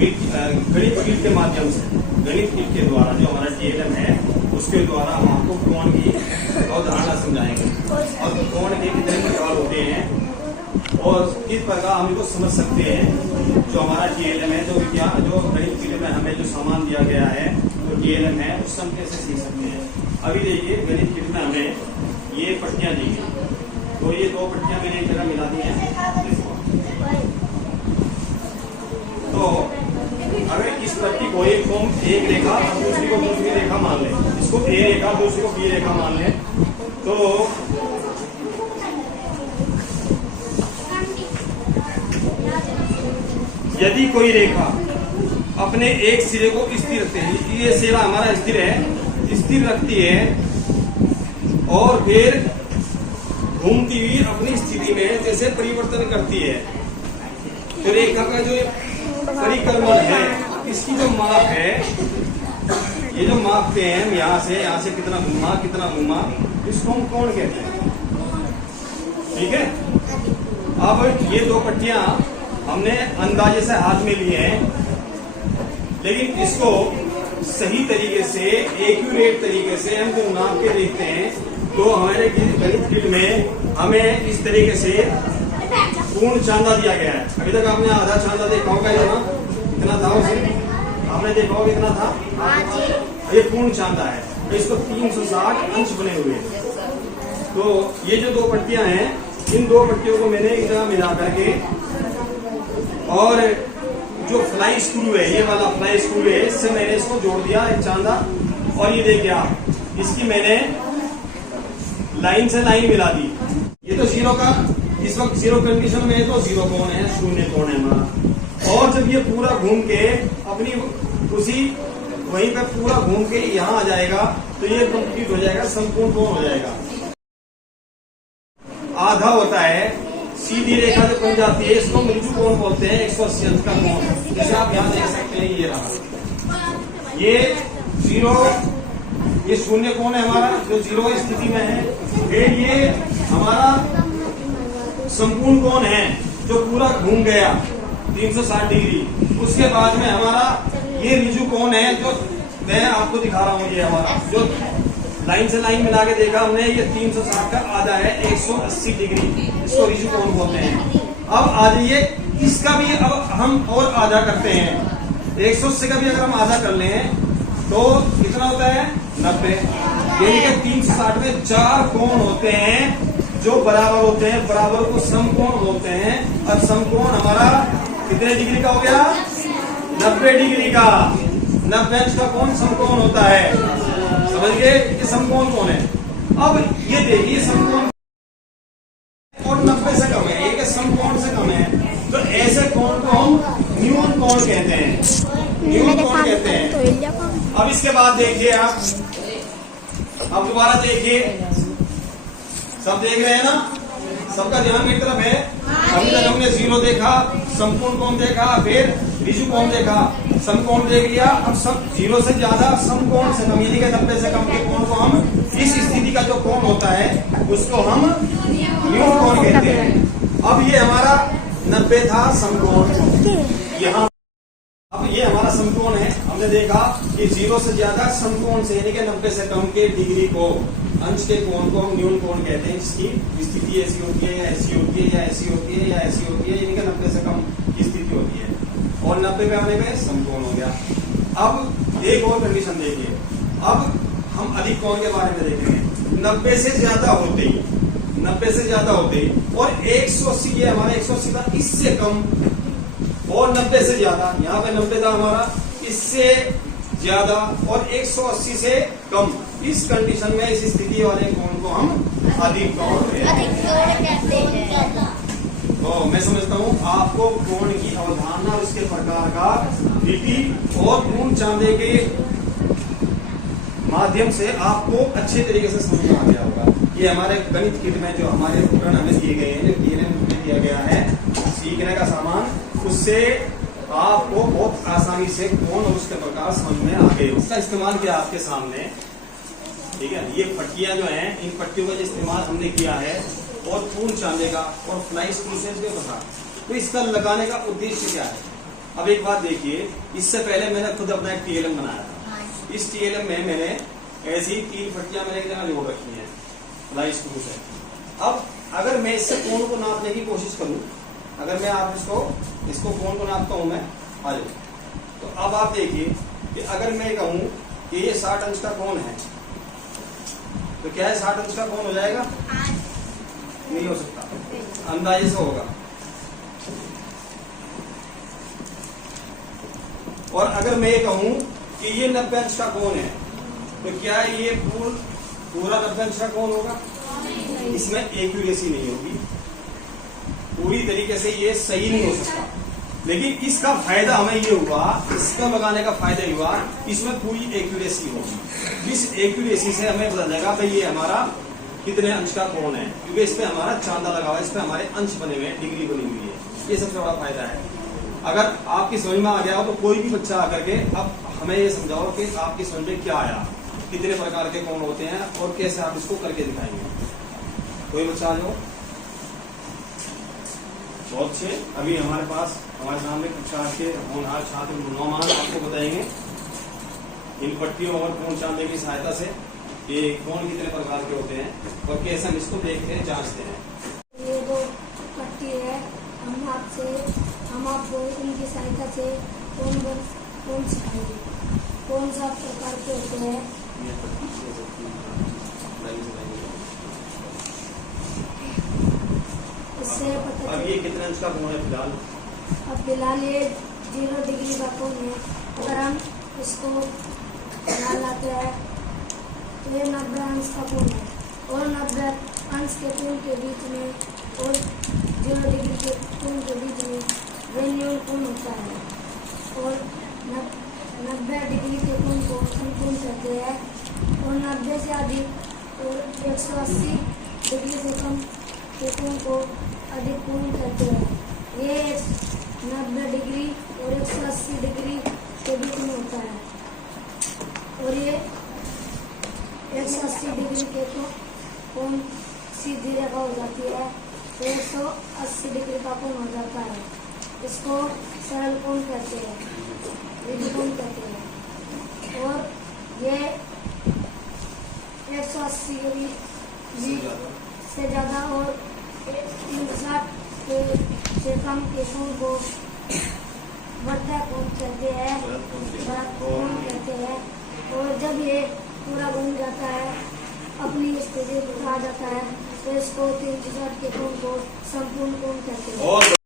गणित किट के माध्यम से, गणित किट के द्वारा जो हमारा TLM है उसके द्वारा हम आपको कोण की अवधारणा समझाएंगे और कोण के कितने प्रकार होते हैं और किस प्रकार हम इसको समझ सकते हैं। जो हमारा TLM है, जो गणित किट में हमें जो सामान दिया गया है, जो TLM है, उससे हम कैसे सीख सकते हैं। अभी देखिए गणित किट में हमें ये पट्टियां दी गई, तो ये दो पट्टियां मैंने एक जगह मिला दी हैं। तो अगर इस पट्टी को एक रेखा और दूसरी को दूसरी रेखा मान ले, इसको A रेखा दूसरी को B रेखा मान ले, तो यदि कोई रेखा अपने एक सिरे को स्थिर रखते हैं, ये सिरा हमारा स्थिर है, स्थिर रखती है और फिर घूमती हुई अपनी स्थिति में जैसे परिवर्तन करती है, तो रेखा का जो परिक्रमण है, इसकी जो माप है, ये जो मापते हैं हम यहाँ से कितना घूमा, इसको हम कोण कहते हैं। ठीक है। अब ये दो पट्टियां हमने अंदाजे से हाथ में लिए हैं, लेकिन इसको सही तरीके से, एक्यूरेट तरीके से हम जो नाप के देखते हैं, तो हमारे गणित किट में हमें इस तरीके से पूर्ण चांदा दिया गया है। अभी तक आपने आधा चांदा देखा होगा, ये ना कितना था उसे आपने देखा होगा कितना था, ये पूर्ण चांदा है। तो इसको 360 अंश बने हुए हैं। तो ये जो दो पट्टियां हैं, इन दो पट्टियों को मैंने एक जगह मिला करके, और जो फ्लाई स्क्रू है, ये वाला फ्लाई स्क्रू है, इससे मैंने इसको जोड़ दिया एक चांदा, और ये देखिए आप, इसकी मैंने लाइन से लाइन मिला दी। ये तो जीरो का इस वक्त जीरो कंडीशन में है, तो जीरो कोण है, शून्य कोण है हमारा। और जब ये पूरा घूम के अपनी उसी वहीं पे पूरा घूम के यहाँ आ जाएगा, तो ये कंप्लीट हो जाएगा, संपूर्ण कोण हो जाएगा। आधा होता है सीधी रेखा जो बन जाती है, इसको मृत्यु कोण बोलते हैं, 180 अंश का कोण। जैसे आप यहाँ देख सकते हैं, ये रहा, ये जीरो, ये शून्य कोण है हमारा, जो जीरो स्थिति में है। फिर ये हमारा संपूर्ण कोण है, जो पूरा घूम गया 360 डिग्री। उसके बाद में हमारा ये रिजु कोण है, जो मैं आपको दिखा रहा हूँ। ये हमारा जो लाइन से लाइन मिला के देखा हमने, ये 360 का आधा है, 180 डिग्री, इसको रिजु कोण बोलते हैं। अब आ जाइए, इसका भी अब हम और आधा करते हैं। 180 का भी अगर हम आधा कर लें तो कितना होता है, 90। यानी कि 360 में 4 कोण होते हैं जो बराबर होते हैं, बराबर को समकोण बोलते हैं। और समकोण हमारा कितने डिग्री का हो गया, 90 डिग्री का। 90 अंश का कोण समकोण होता है, समझ गए, ये समकोण कोण है। अब ये देखिए, समकोण और 90 से कम है, ये समकोण से कम है, तो ऐसे कोण को हम न्यून कोण कहते हैं, न्यून कोण कहते हैं। अब इसके बाद देखिए आप, अब दोबारा देखिए, सब देख रहे हैं ना, सबका ध्यान एक तरफ है। अभी तक हमने जीरो देखा, संपूर्ण कोण देखा, फिर रिजु कोण देखा, समकोण देख लिया। अब सब जीरो से ज्यादा, समकोण से कम, यानी कि 90 से कम के कोण को हम, इस स्थिति का जो कोण होता है उसको हम न्यून कोण कहते हैं। अब ये हमारा 90 था समकोण, यहाँ अब ये हमारा समकोण है। हमने देखा कि जीरो से ज्यादा, समकोण से यानी कि 90 से कम के डिग्री को, अंश के कोण को हम न्यून कोण कहते हैं। इसकी स्थिति ऐसी होती है, या ऐसी होती है, या ऐसी होती है, या ऐसी होती है, यानी कि 90 से कम की स्थिति होती है। और 90 पे आने पे समकोण हो गया। अब एक और कंडीशन देखिए, अब हम अधिक कोण के बारे में देखेंगे। 90 से ज्यादा होते ही, 90 से ज्यादा होते ही, और 180, ये हमारा 180 था, इससे कम, और 90 से ज्यादा, यहाँ पे 90 था हमारा, इससे ज्यादा, और 180 से कम, इस कंडीशन में, इस स्थिति वाले कोण को हम अधिक कोण कहते हैं। तो मैं समझता हूँ आपको कोण की अवधारणा और इसके प्रकार का विधि और पूर्ण चांदे के माध्यम से आपको अच्छे तरीके से समझ में आ गया होगा। ये हमारे गणित किट में जो हमारे उपकरण हमें दिए गए हैं, जो TLM दिया गया है सीखने का सामान, उससे आपको बहुत आसानी से कोण और उसके प्रकार समझ में आ गए। उसका इस्तेमाल किया आपके सामने, ठीक है। ये पट्टियां जो हैं, इन पट्टियों का इस्तेमाल हमने किया है, और पूर्ण चांदे का और फ्लाई स्क्रू से जो था। तो इसका लगाने का उद्देश्य क्या है? अब एक बात देखिए, इससे पहले मैंने खुद अपना एक टीएलएम बनाया था। इस टीएलएम में मैंने ऐसी 3 पट्टियां मैंने एक जगह जोड़ रखी हैं फ्लाई स्क्रू से। अब अगर मैं इससे कोण को नापने की कोशिश करूं, अगर मैं आप इसको कोण को नापता हूं मैं, आ जाओ, तो अब आप देखिए कि अगर मैं कहूं कि ये 60 अंश का कोण है, तो क्या है 60 अंश का कोण हो जाएगा? नहीं हो सकता, अंदाजे से होगा। और अगर मैं कहूं कि ये 90 अंश का कोण है, तो क्या ये पूरा 90 अंश का कोण होगा? इसमें एक्यूरेसी नहीं होगी, पूरी तरीके से ये सही नहीं हो सकता। लेकिन इसका फायदा हमें ये हुआ, इसका लगाने का फायदा ये हुआ, इसमें पूरी एक्यूरेसी होगी। इस एक्यूरेसी से हमें पता चलेगा भाई ये हमारा कितने अंश का कोण है, क्योंकि इस पे हमारा चांदा लगा हुआ है, इस पे हमारे अंश बने हुए हैं, डिग्री बनी हुई है। ये सबसे बड़ा फायदा है। अगर आपकी समझ में आ गया हो तो कोई भी बच्चा आकर के अब हमें ये समझाओ कि आपकी समझ में क्या आया, कितने प्रकार के कोण होते हैं और कैसे आप इसको करके दिखाएंगे। कोई बच्चा आ जाओ। बहुत अच्छे। अभी हमारे सामने कक्षा के होनहार छात्र नौमान आपको बताएंगे इन पट्टियों और कोण चांदे की सहायता से ये कोण कितने प्रकार के होते हैं और कैसे हम इसको देखते हैं, जांचते हैं। ये 2 पट्टी है, हम आपको इनकी सहायता से कोण सिखाएंगे। कौन सा प्रकार के होते हैं? इससे पता अब ये कितने अंश का कोण है फिलहाल? अब फिलहाल ये 0 डिग्री का कोण है। अगर हम इसको यहाँ लाते हैं तो ये 90 अंश का कोण है, और 90 अंश के कोण के बीच में और 0 डिग्री के कोण के बीच में वेन्यूल कोण होता है, और 90 डिग्री के कोण को समकोण कहते हैं, और 90 से अधिक और 180 डिग्री से कम के कोण को अधिक कोण कहते हैं। ये 90 डिग्री और 180 डिग्री के बीच में होता है, और ये 180 डिग्री के कोण सीधी रेखा हो जाती है, तो 180 डिग्री का कोण हो जाता है। इसको सरल कोण कहते हैं, विधि कोण कहते हैं। और ये 180 डिग्री से ज्यादा और 360 से कम के कोण को वर्धक कोण कहते हैं, कोण कहते हैं। और जब ये पूरा बन जाता है, अपनी स्थिति में आ जाता है, तो इसको 360 के कोण को संपूर्ण कोण कहते हैं।